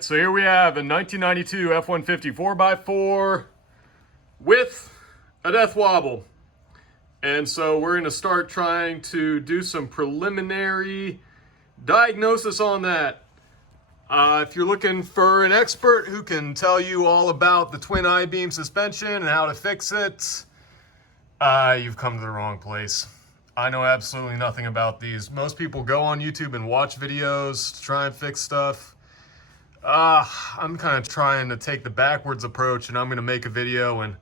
So here we have a 1992 F-150 4x4 with a death wobble. And so we're going to start trying to do some preliminary diagnosis on that. If you're looking for an expert who can tell you all about the twin I-beam suspension and how to fix it, you've come to the wrong place. I know absolutely nothing about these. Most people go on YouTube and watch videos to try and fix stuff. I'm kind of trying to take the backwards approach, and I'm going to make a video and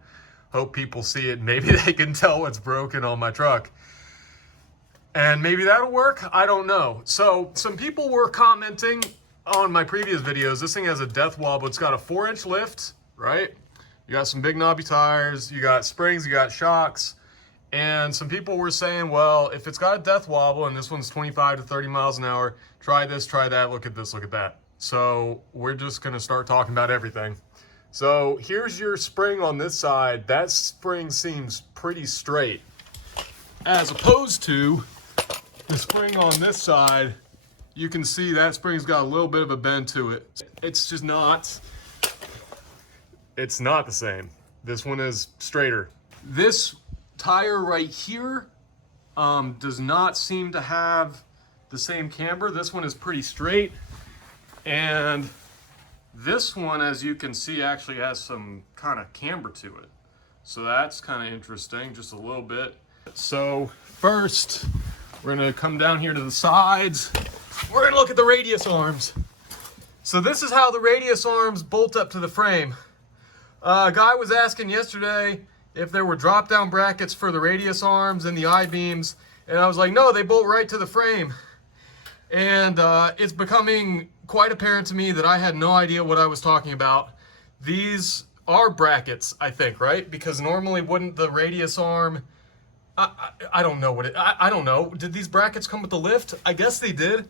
hope people see it. Maybe they can tell what's broken on my truck. And maybe that'll work. I don't know. So some people were commenting on my previous videos. This thing has a death wobble. It's got a 4-inch lift, right? You got some big knobby tires. You got springs. You got shocks. And some people were saying, well, if it's got a death wobble and this one's 25 to 30 miles an hour, try this, try that, look at this, look at that. So we're just going to start talking about everything. So here's your spring on this side. That spring seems pretty straight, as opposed to the spring on this side. You can see that spring's got a little bit of a bend to it. It's just not, it's not the same. This one is straighter. This tire right here does not seem to have the same camber. This one is pretty straight. And this one, as you can see, actually has some kind of camber to it. So that's kind of interesting, just a little bit. So first, we're gonna come down here to the sides. We're gonna look at the radius arms. So this is how the radius arms bolt up to the frame. A guy was asking yesterday if there were drop-down brackets for the radius arms and the I-beams. And I was like, no, they bolt right to the frame. And it's becoming quite apparent to me that I had no idea what I was talking about. These are brackets, I think, right? Because normally wouldn't the radius arm, I don't know what it, I don't know. Did these brackets come with the lift? I guess they did.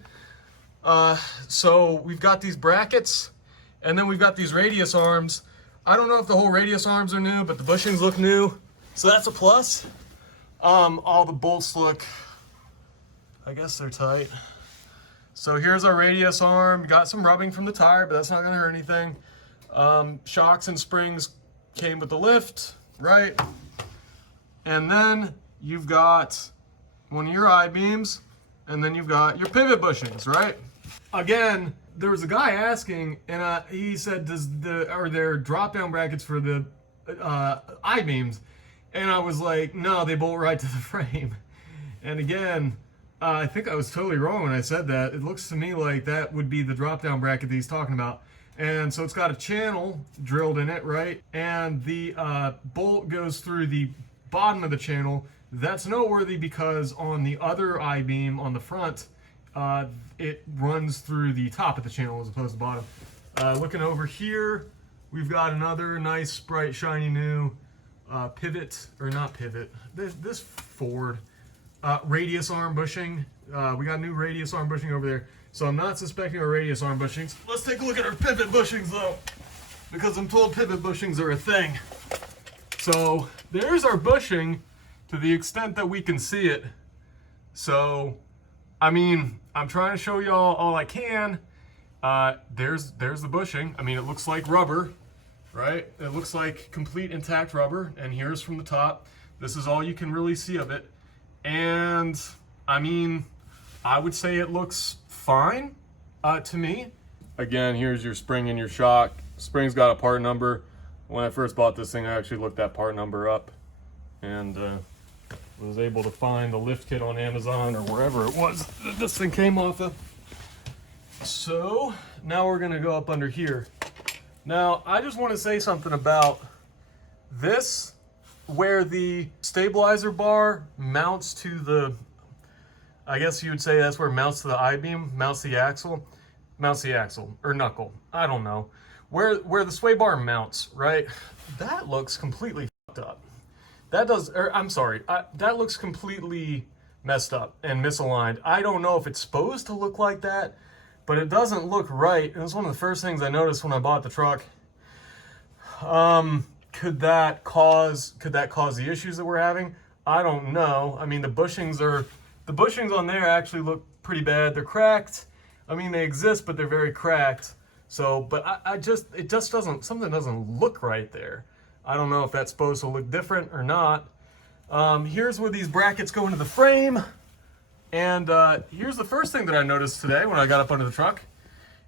So we've got these brackets, and then we've got these radius arms. I don't know if the whole radius arms are new, but the bushings look new. So that's a plus. All the bolts look, I guess they're tight. So here's our radius arm. Got some rubbing from the tire, but that's not gonna hurt anything. Shocks and springs came with the lift, right? And then you've got one of your I-beams, and then you've got your pivot bushings, right? Again, there was a guy asking, and he said, are there drop-down brackets for the I-beams? And I was like, no, they bolt right to the frame. And again, I think I was totally wrong when I said that. It looks to me like that would be the drop-down bracket that he's talking about. And so it's got a channel drilled in it, right? And the bolt goes through the bottom of the channel. That's noteworthy because on the other I-beam on the front, it runs through the top of the channel as opposed to the bottom. Looking over here, we've got another nice, bright, shiny new pivot, or not pivot, this Ford. Radius arm bushing. We got new radius arm bushing over there. So I'm not suspecting our radius arm bushings. Let's take a look at our pivot bushings though, because I'm told pivot bushings are a thing. So there's our bushing to the extent that we can see it. So, I mean, I'm trying to show y'all all I can. There's the bushing. I mean, it looks like rubber, right? It looks like complete intact rubber. And here's from the top. This is all you can really see of it. And I mean, I would say it looks fine to me. Again, here's your spring and your shock. Spring's got a part number. When I first bought this thing, I actually looked that part number up and was able to find the lift kit on Amazon or wherever it was that this thing came off of. So now we're gonna go up under here. Now, I just want to say something about this. Where the stabilizer bar mounts to the, I guess you would say that's where it mounts to the I-beam, mounts the axle, or knuckle, I don't know. Where the sway bar mounts, right? That looks completely fucked up. That does, I'm sorry, that looks completely messed up and misaligned. I don't know if it's supposed to look like that, but it doesn't look right. It was one of the first things I noticed when I bought the truck. Could that cause the issues that we're having? I don't know. I mean, the bushings on there actually look pretty bad. They're cracked. I mean, they exist, but they're very cracked. So, but it just doesn't, something doesn't look right there. I don't know if that's supposed to look different or not. Here's where these brackets go into the frame. And here's the first thing that I noticed today when I got up under the truck,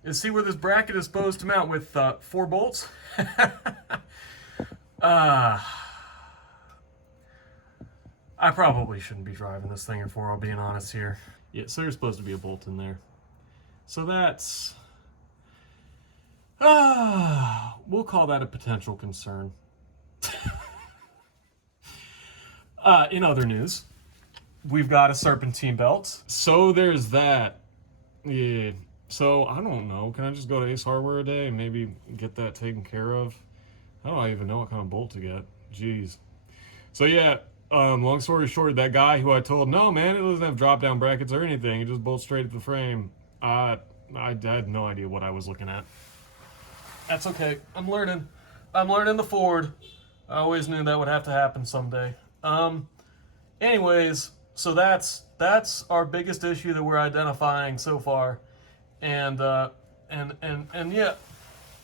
is see where this bracket is supposed to mount with 4 bolts? I probably shouldn't be driving this thing if we're all being honest here. Yeah, so there's supposed to be a bolt in there. So that's, we'll call that a potential concern. In other news, we've got a serpentine belt. So there's that. Yeah. So I don't know. Can I just go to Ace Hardware a day and maybe get that taken care of? I don't even know what kind of bolt to get. Jeez. So yeah, long story short, that guy who I told, no man, it doesn't have drop down brackets or anything. It just bolts straight at the frame. I had no idea what I was looking at. That's okay. I'm learning. I'm learning the Ford. I always knew that would have to happen someday. Anyways, so that's our biggest issue that we're identifying so far. And yeah,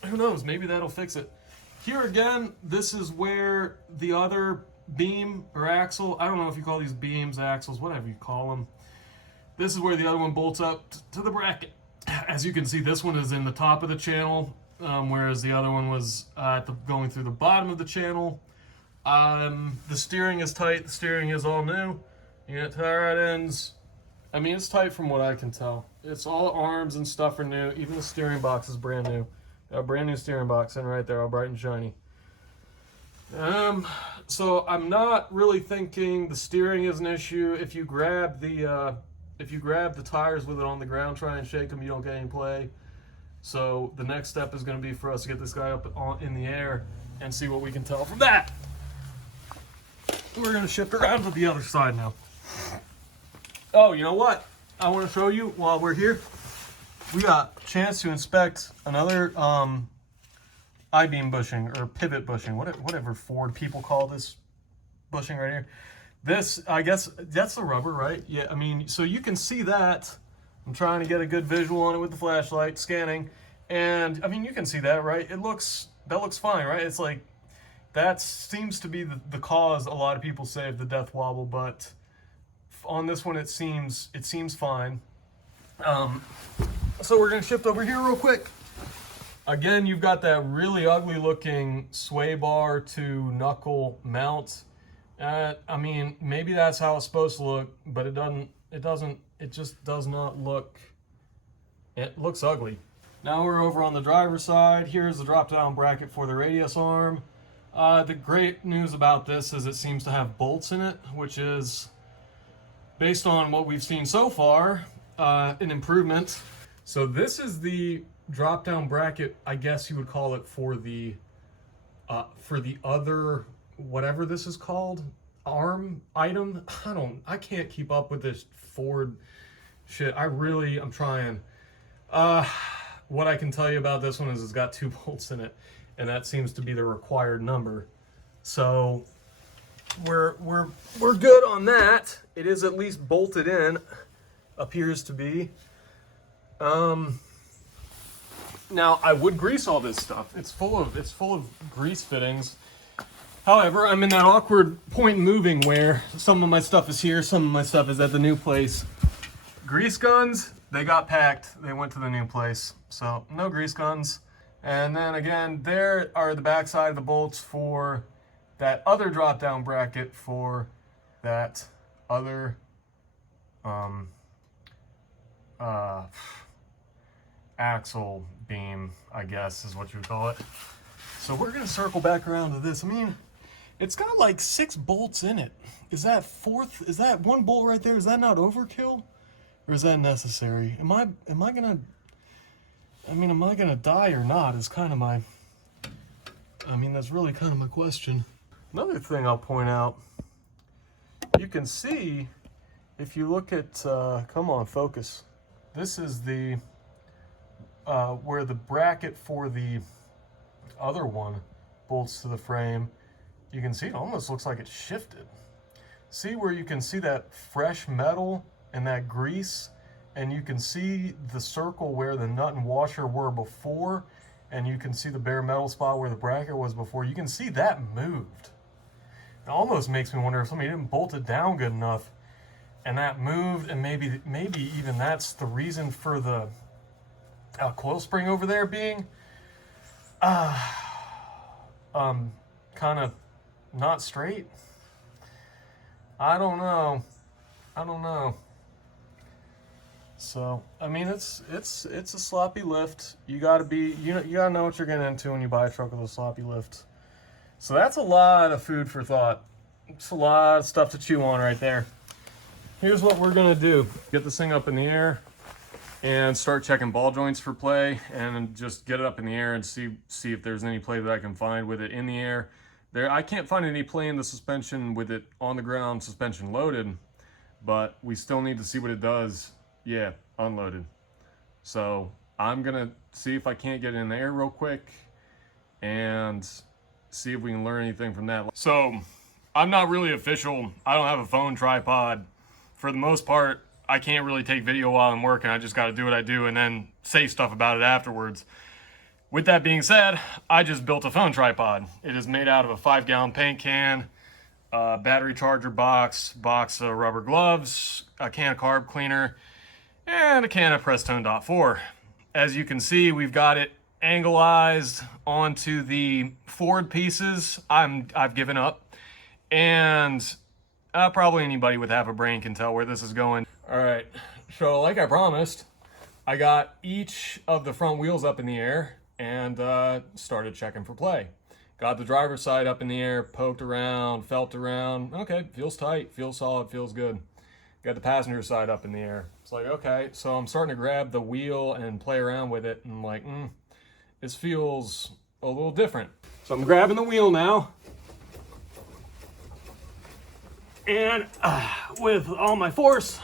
who knows, maybe that'll fix it. Here again, this is where the other beam or axle, I don't know if you call these beams, axles, whatever you call them. This is where the other one bolts up to the bracket. As you can see, this one is in the top of the channel, whereas the other one was going through the bottom of the channel. The steering is tight. The steering is all new. You got tie rod ends. I mean, it's tight from what I can tell. It's all arms and stuff are new. Even the steering box is brand new. Got a brand new steering box in right there, all bright and shiny. So I'm not really thinking the steering is an issue. If you grab the tires with it on the ground, try and shake them, you don't get any play. So the next step is going to be for us to get this guy up in the air and see what we can tell from that. We're going to shift around to the other side now. Oh, you know what? I want to show you while we're here. We got a chance to inspect another I-beam bushing or pivot bushing, whatever Ford people call this bushing right here. This, I guess, that's the rubber, right? Yeah, I mean, so you can see that. I'm trying to get a good visual on it with the flashlight, scanning. And, I mean, you can see that, right? That looks fine, right? It's like, that seems to be the cause, a lot of people say, of the death wobble, but on this one, it seems fine. So we're going to shift over here real quick. Again, you've got that really ugly looking sway bar to knuckle mount. I mean, maybe that's how it's supposed to look, but it just does not look, it looks ugly. Now we're over on the driver's side. Here's the drop down bracket for the radius arm. The great news about this is it seems to have bolts in it, which is, based on what we've seen so far, an improvement. So this is the drop down bracket, I guess you would call it, for the other, whatever this is called, arm item. I can't keep up with this Ford shit. I'm trying. What I can tell you about this one is it's got 2 bolts in it, and that seems to be the required number. So we're good on that. It is at least bolted in, appears to be. Now I would grease all this stuff. It's full of grease fittings. However, I'm in that awkward point in moving where some of my stuff is here, some of my stuff is at the new place. Grease guns, they got packed. They went to the new place, so no grease guns. And then again, there are the backside of the bolts for that other drop-down bracket for that other axle beam, I guess is what you would call it. So we're gonna circle back around to this. I mean, it's got like 6 bolts in it. Is that one bolt right there? Is that not overkill? Or is that necessary? Am I gonna die or not is kind of my, that's really kind of my question. Another thing I'll point out, you can see, if you look at, come on, focus. This is the, where the bracket for the other one bolts to the frame. You can see it almost looks like it's shifted. See where you can see that fresh metal and that grease and you can see the circle where the nut and washer were before, and you can see the bare metal spot where the bracket was before. You can see that moved. It almost makes me wonder if somebody didn't bolt it down good enough and that moved, and maybe even that's the reason for the coil spring over there being kind of not straight. I don't know. So, I mean, it's a sloppy lift. You gotta know what you're getting into when you buy a truck with a sloppy lift. So that's a lot of food for thought. It's a lot of stuff to chew on right there. Here's what we're gonna do. Get this thing up in the air and start checking ball joints for play, and just get it up in the air and see if there's any play that I can find with it in the air. I can't find any play in the suspension with it on the ground, suspension loaded, but we still need to see what it does. Yeah, unloaded. So I'm gonna see if I can't get it in the air real quick and see if we can learn anything from that. So I'm not really official. I don't have a phone tripod. For the most part, I can't really take video while I'm working. I just got to do what I do and then say stuff about it afterwards. With that being said, I just built a phone tripod. It is made out of a 5-gallon paint can, battery charger box of rubber gloves, a can of carb cleaner, and a can of Prestone Dot 4. As you can see, we've got it angleized onto the forward pieces. I've given up, and probably anybody with half a brain can tell where this is going. All right, so like I promised, I got each of the front wheels up in the air and started checking for play. Got the driver's side up in the air, poked around, felt around. Okay, feels tight, feels solid, feels good. Got the passenger side up in the air. It's like, okay, so I'm starting to grab the wheel and play around with it, and I'm like, this feels a little different. So I'm grabbing the wheel now, and with all my force,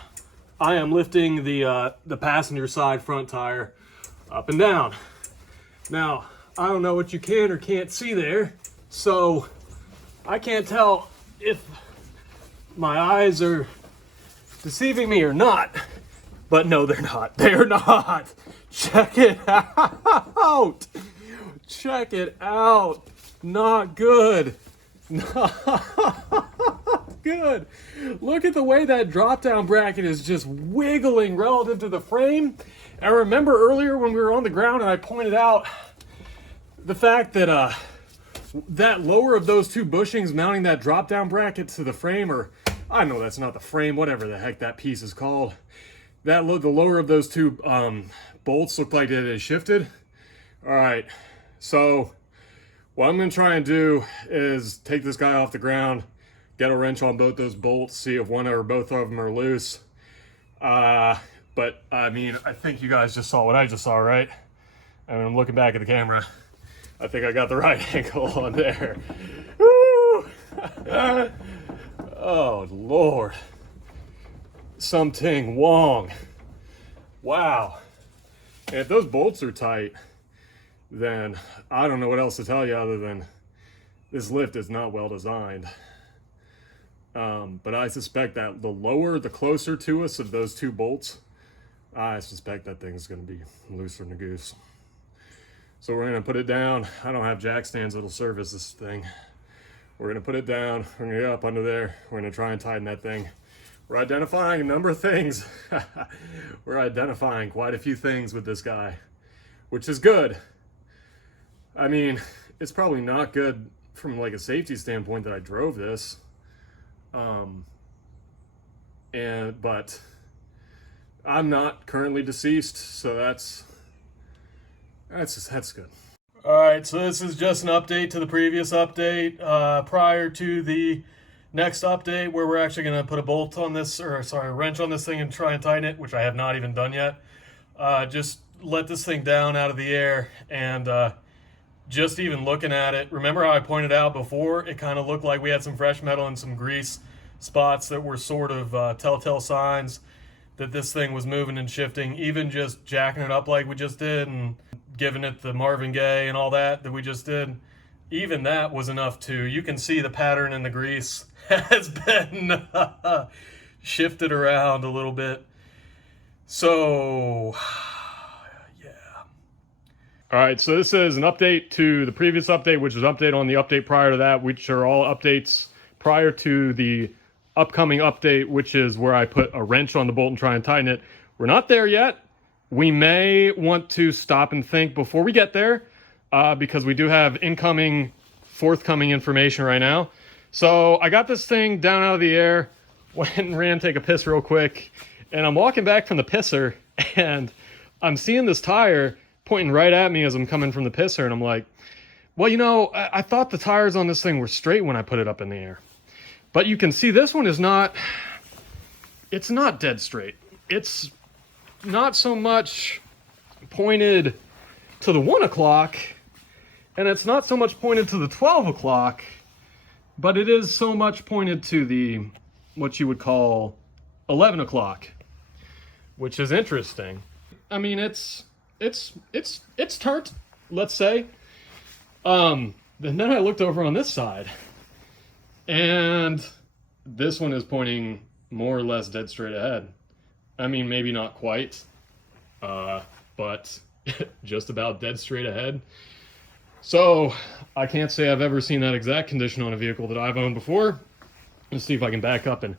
I am lifting the passenger side front tire up and down. Now, I don't know what you can or can't see there, so I can't tell if my eyes are deceiving me or not, but no, they're not. They're not. Check it out. Check it out. Not good. Not good. Look at the way that drop-down bracket is just wiggling relative to the frame. I remember earlier when we were on the ground and I pointed out the fact that that lower of those two bushings mounting that drop-down bracket to the frame, or I know that's not the frame, whatever the heck that piece is called. The lower of those two bolts looked like it had shifted. All right, so what I'm gonna try and do is take this guy off the ground, get a wrench on both those bolts, see if one or both of them are loose. But I mean, I think you guys just saw what I just saw, right? I mean, I'm looking back at the camera. I think I got the right angle on there. Woo! Oh, Lord. Something wrong. Wow. And if those bolts are tight, then I don't know what else to tell you other than this lift is not well designed. But I suspect that the closer to us of those two bolts, I suspect that thing's going to be looser than a goose. So we're going to put it down. I don't have jack stands that'll service this thing. We're going to put it down. We're going to get up under there. We're going to try and tighten that thing. We're identifying a number of things. We're identifying quite a few things with this guy, which is good. I mean, it's probably not good from like a safety standpoint that I drove this. But I'm not currently deceased, so that's good. All right, so this is just an update to the previous update, prior to the next update where we're actually going to put a bolt on this, a wrench on this thing and try and tighten it, which I have not even done yet. Just let this thing down out of the air, and just even looking at it, remember how I pointed out before, it kind of looked like we had some fresh metal and some grease spots that were sort of telltale signs that this thing was moving and shifting. Even just jacking it up like we just did and giving it the Marvin Gaye and all that we just did, even that was enough to, you can see the pattern in the grease has been shifted around a little bit. So, yeah. All right, so this is an update to the previous update, which was an update on the update prior to that, which are all updates prior to the upcoming update, which is where I put a wrench on the bolt and try and tighten it. We're not there yet. We may want to stop and think before we get there, because we do have forthcoming information right now. So I got this thing down out of the air, went and ran to take a piss real quick, and I'm walking back from the pisser, and I'm seeing this tire pointing right at me as I'm coming from the pisser, and I'm like, well, you know, I thought the tires on this thing were straight when I put it up in the air. But you can see this one is not, it's not dead straight. It's not so much pointed to the 1 o'clock, and it's not so much pointed to the 12 o'clock, but it is so much pointed to the, what you would call 11 o'clock, which is interesting. I mean, it's turned, let's say. And then I looked over on this side, and this one is pointing more or less dead straight ahead. I mean, maybe not quite, but just about dead straight ahead. So I can't say I've ever seen that exact condition on a vehicle that I've owned before. Let's see if I can back up and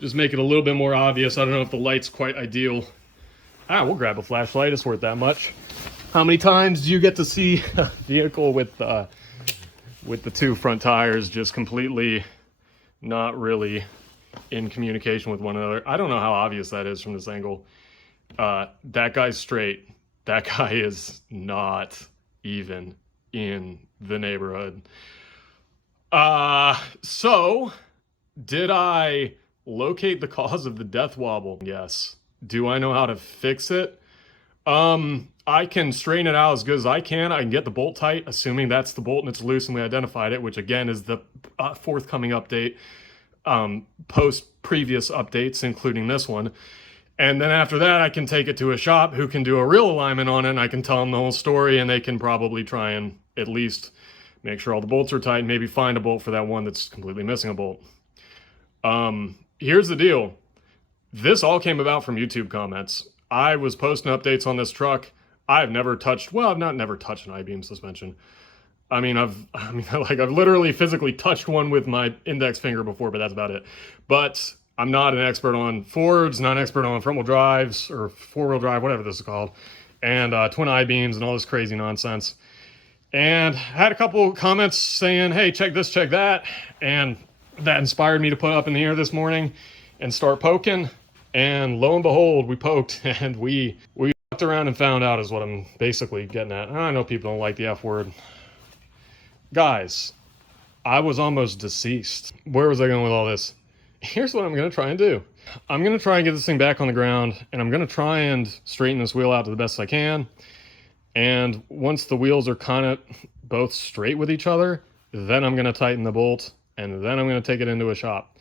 just make it a little bit more obvious. I don't know if the light's quite ideal. We'll grab a flashlight. It's worth that much. How many times do you get to see a vehicle with the two front tires just completely not really in communication with one another? I don't know how obvious that is from this angle. That guy's straight. That guy is not even in the neighborhood. So did I locate the cause of the death wobble? Yes. Do I know how to fix it? I can straighten it out as good as I can. I can get the bolt tight, assuming that's the bolt and it's loose and we identified it, which again is the forthcoming update, post previous updates, including this one. And then after that, I can take it to a shop who can do a real alignment on it, and I can tell them the whole story, and they can probably try and at least make sure all the bolts are tight, and maybe find a bolt for that one that's completely missing a bolt. Here's the deal. This all came about from YouTube comments. I was posting updates on this truck. I've never touched, well, I've not never touched an I-beam suspension. I mean, I've literally physically touched one with my index finger before, but that's about it. But I'm not an expert on Fords, not an expert on front-wheel drives or four-wheel drive, whatever this is called, and twin I-beams and all this crazy nonsense. And I had a couple comments saying, hey, check this, check that. And that inspired me to put up in the air this morning and start poking. And lo and behold, we poked and we walked around and found out, is what I'm basically getting at. I know people don't like the F word. Guys, I was almost deceased. Where was I going with all this? Here's what I'm going to try and do. I'm going to try and get this thing back on the ground, and I'm going to try and straighten this wheel out to the best I can. And once the wheels are kind of both straight with each other, then I'm going to tighten the bolt, and then I'm going to take it into a shop.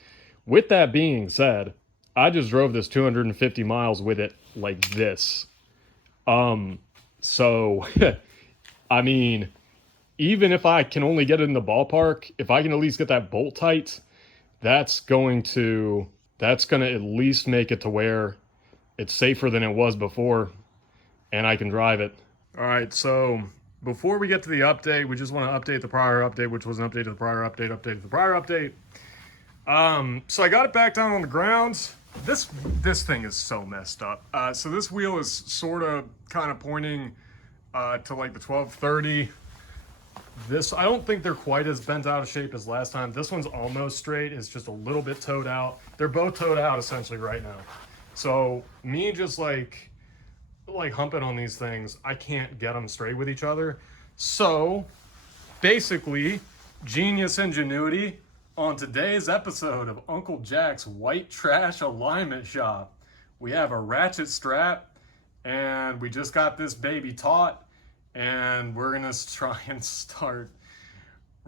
With that being said, I just drove this 250 miles with it like this. So, I mean, even if I can only get it in the ballpark, if I can at least get that bolt tight, that's going to at least make it to where it's safer than it was before, and I can drive it. All right, so before we get to the update, we just want to update the prior update, which was an update to the prior update, update to the prior update. So I got it back down on the ground. This thing is so messed up. So this wheel is sort of kind of pointing to like the 1230. This, I don't think they're quite as bent out of shape as last time. This one's almost straight. It's just a little bit towed out. They're both towed out essentially right now. So me just like humping on these things, I can't get them straight with each other. So basically, genius ingenuity on today's episode of Uncle Jack's White Trash Alignment Shop. We have a ratchet strap, and we just got this baby taut, and we're gonna try and start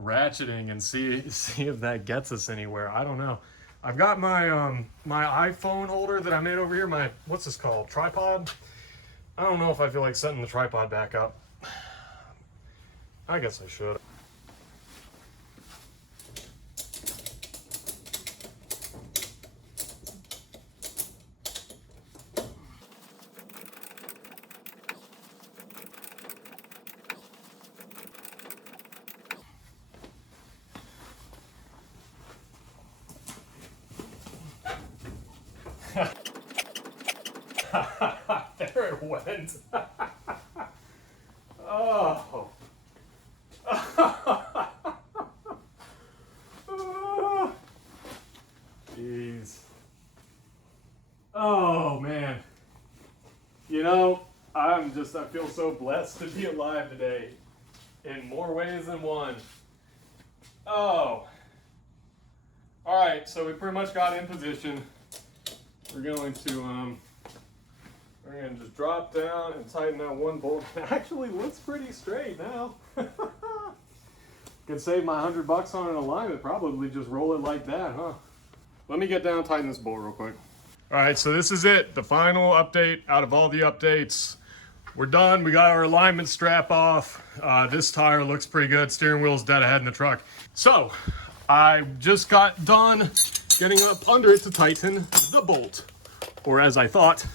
ratcheting and see if that gets us anywhere. I don't know. I've got my my iPhone holder that I made over here. My, what's this called? Tripod? I don't know if I feel like setting the tripod back up. I guess I should. There it went. Oh. Jeez. Oh, man. You know, I feel so blessed to be alive today in more ways than one. Oh. All right, so we pretty much got in position. We're going to just drop down and tighten that one bolt. It actually looks pretty straight now. Could save my $100 on an alignment, probably just roll it like that, huh? Let me get down and tighten this bolt real quick. All right, so this is it, the final update out of all the updates. We're done, we got our alignment strap off. This tire looks pretty good, steering wheel's dead ahead in the truck. So, I just got done getting up under it to tighten the bolt, or as I thought,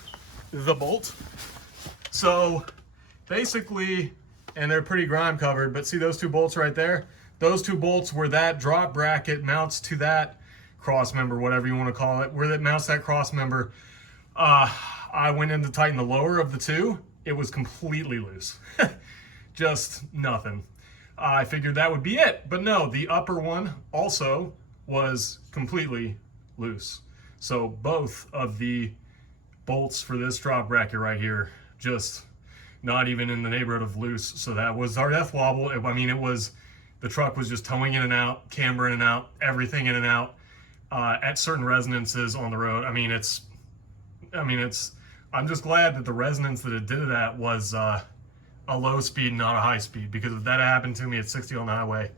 the bolt. So basically, and they're pretty grime covered, but see those two bolts right there? Those two bolts where that drop bracket mounts to that cross member, whatever you want to call it, where that mounts that cross member. I went in to tighten the lower of the two. It was completely loose. Just nothing. I figured that would be it, but no, the upper one also was completely loose. So both of the bolts for this drop bracket right here, just not even in the neighborhood of loose. So that was our death wobble. I mean, the truck was just towing in and out, camber in and out, everything in and out at certain resonances on the road. I'm just glad that the resonance that it did it at was a low speed, not a high speed, because if that happened to me at 60 on the highway,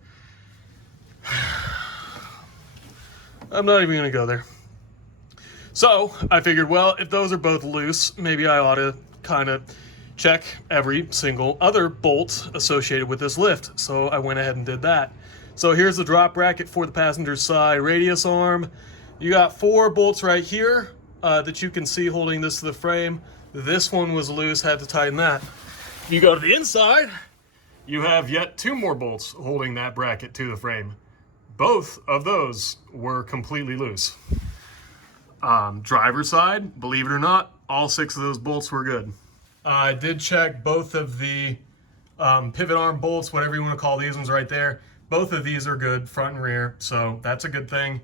I'm not even gonna go there. So I figured, well, if those are both loose, maybe I ought to kind of check every single other bolt associated with this lift. So I went ahead and did that. So here's the drop bracket for the passenger side radius arm. You got 4 bolts right here that you can see holding this to the frame. This one was loose, had to tighten that. You go to the inside, you have yet 2 more bolts holding that bracket to the frame. Both of those were completely loose. Driver's side, believe it or not, all 6 of those bolts were good. I did check both of the pivot arm bolts, whatever you want to call these ones right there. Both of these are good, front and rear, so that's a good thing.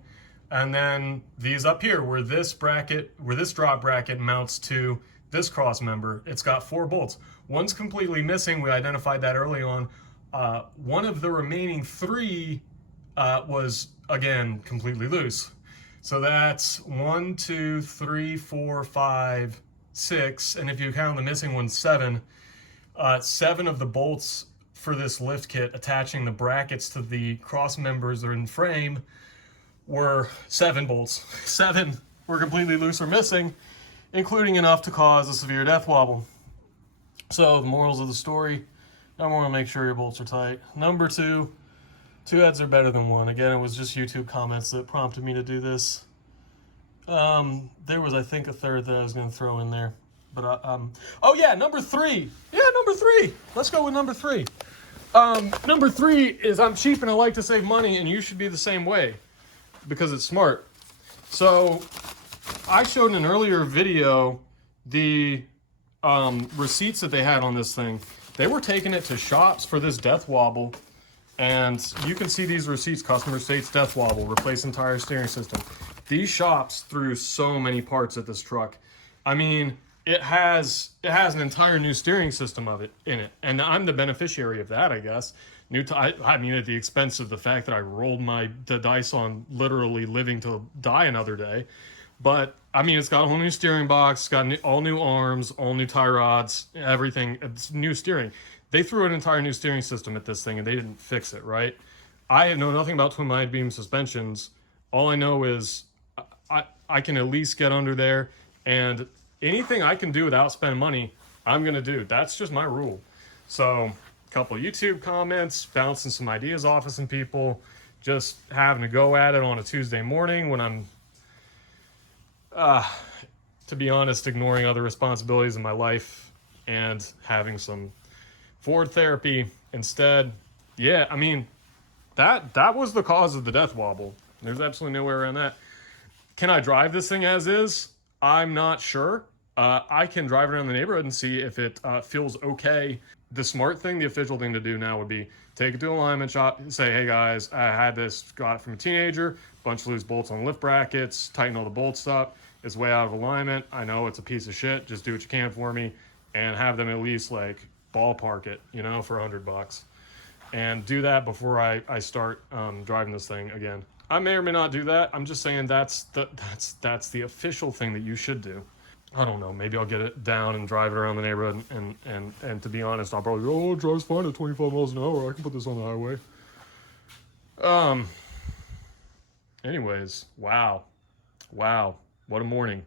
And then these up here, where this drop bracket mounts to this cross member, it's got 4 bolts. One's completely missing, we identified that early on. One of the remaining 3 was, again, completely loose. So that's 1, 2, 3, 4, 5, 6, and if you count the missing one, 7. 7 of the bolts for this lift kit attaching the brackets to the cross members that are in frame were 7 bolts. 7 were completely loose or missing, including enough to cause a severe death wobble. So the morals of the story, I want to make sure your bolts are tight. Number 2, 2 heads are better than 1. Again, it was just YouTube comments that prompted me to do this. There was, I think, a third that I was going to throw in there. But, oh yeah, number 3. Yeah, number 3. Let's go with number 3. Number 3 is I'm cheap and I like to save money, and you should be the same way because it's smart. So I showed in an earlier video the receipts that they had on this thing. They were taking it to shops for this death wobble, and you can see these receipts. Customer states death wobble, replace entire steering system. These shops threw so many parts at this truck. I mean, it has an entire new steering system in it, and I'm the beneficiary of that, I guess. I mean, at the expense of the fact that I rolled the dice on literally living to die another day. But I mean, it's got a whole new steering box, it's got all new arms, all new tie rods, everything. It's new steering. They threw an entire new steering system at this thing, and they didn't fix it, right? I know nothing about twin wide beam suspensions. All I know is I can at least get under there, and anything I can do without spending money, I'm gonna do. That's just my rule. So a couple YouTube comments, bouncing some ideas off of some people, just having to go at it on a Tuesday morning when I'm, to be honest, ignoring other responsibilities in my life and having some Ford therapy instead. Yeah, I mean, that was the cause of the death wobble. There's absolutely no way around that. Can I drive this thing as is? I'm not sure. I can drive around the neighborhood and see if it feels okay. The smart thing, the official thing to do now would be take it to an alignment shop, say, hey guys, I had this, got it from a teenager, bunch of loose bolts on lift brackets, tighten all the bolts up, it's way out of alignment, I know it's a piece of shit, just do what you can for me, and have them at least like ballpark it, you know, for $100. And do that before I start driving this thing again. I may or may not do that. I'm just saying that's the official thing that you should do. I don't know. Maybe I'll get it down and drive it around the neighborhood, and to be honest, I'll probably go, oh, it drives fine at 25 miles an hour. I can put this on the highway. Anyways, wow, what a morning.